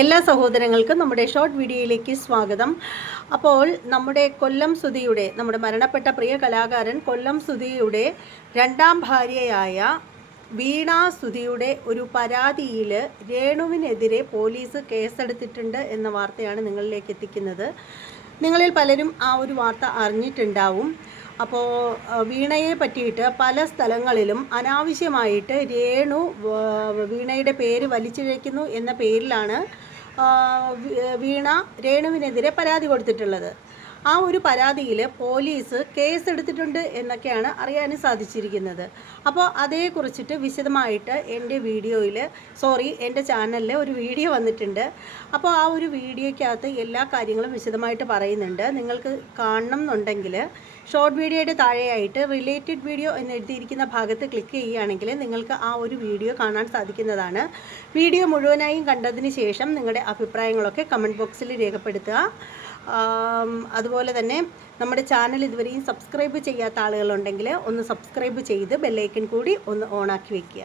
എല്ലാ സഹോദരങ്ങൾക്കും നമ്മുടെ ഷോർട്ട് വീഡിയോയിലേക്ക് സ്വാഗതം. അപ്പോൾ നമ്മുടെ നമ്മുടെ മരണപ്പെട്ട പ്രിയ കലാകാരൻ കൊല്ലം സുധിയുടെ രണ്ടാം ഭാര്യയായ വീണ സുധിയുടെ ഒരു പരാതിയിൽ രേണുവിനെതിരെ പോലീസ് കേസെടുത്തിട്ടുണ്ട് എന്ന വാർത്തയാണ് നിങ്ങളിലേക്ക് എത്തിക്കുന്നത്. നിങ്ങളിൽ പലരും ആ ഒരു വാർത്ത അറിഞ്ഞിട്ടുണ്ടാവും. അപ്പോൾ വീണയെ പറ്റിയിട്ട് പല സ്ഥലങ്ങളിലും അനാവശ്യമായിട്ട് വീണയുടെ പേര് വലിച്ചിഴയ്ക്കുന്നു എന്ന പേരിലാണ് വീണ രേണുവിനെതിരെ പരാതി കൊടുത്തിട്ടുള്ളത്. ആ ഒരു പരാതിയിൽ പോലീസ് കേസെടുത്തിട്ടുണ്ട് എന്നൊക്കെയാണ് അറിയാനും സാധിച്ചിരിക്കുന്നത്. അപ്പോൾ അതേക്കുറിച്ചിട്ട് വിശദമായിട്ട് എൻ്റെ ചാനലിൽ ഒരു വീഡിയോ വന്നിട്ടുണ്ട്. അപ്പോൾ ആ ഒരു വീഡിയോയ്ക്കകത്ത് എല്ലാ കാര്യങ്ങളും വിശദമായിട്ട് പറയുന്നുണ്ട്. നിങ്ങൾക്ക് കാണണം എന്നുണ്ടെങ്കിൽ ഷോർട്ട് വീഡിയോയുടെ താഴെയായിട്ട് റിലേറ്റഡ് വീഡിയോ എന്ന് എഴുതിയിരിക്കുന്ന ഭാഗത്ത് ക്ലിക്ക് ചെയ്യുകയാണെങ്കിൽ നിങ്ങൾക്ക് ആ ഒരു വീഡിയോ കാണാൻ സാധിക്കുന്നതാണ്. വീഡിയോ മുഴുവനായും കണ്ടതിന് ശേഷം നിങ്ങളുടെ അഭിപ്രായങ്ങളൊക്കെ കമൻറ്റ് ബോക്സിൽ രേഖപ്പെടുത്തുക. അതുപോലെ തന്നെ നമ്മുടെ ചാനൽ ഇതുവരെയും സബ്സ്ക്രൈബ് ചെയ്യാത്ത ആളുകളുണ്ടെങ്കിൽ ഒന്ന് സബ്സ്ക്രൈബ് ചെയ്ത് ബെല്ലൈക്കൺ കൂടി ഒന്ന് ഓണാക്കി വയ്ക്കുക.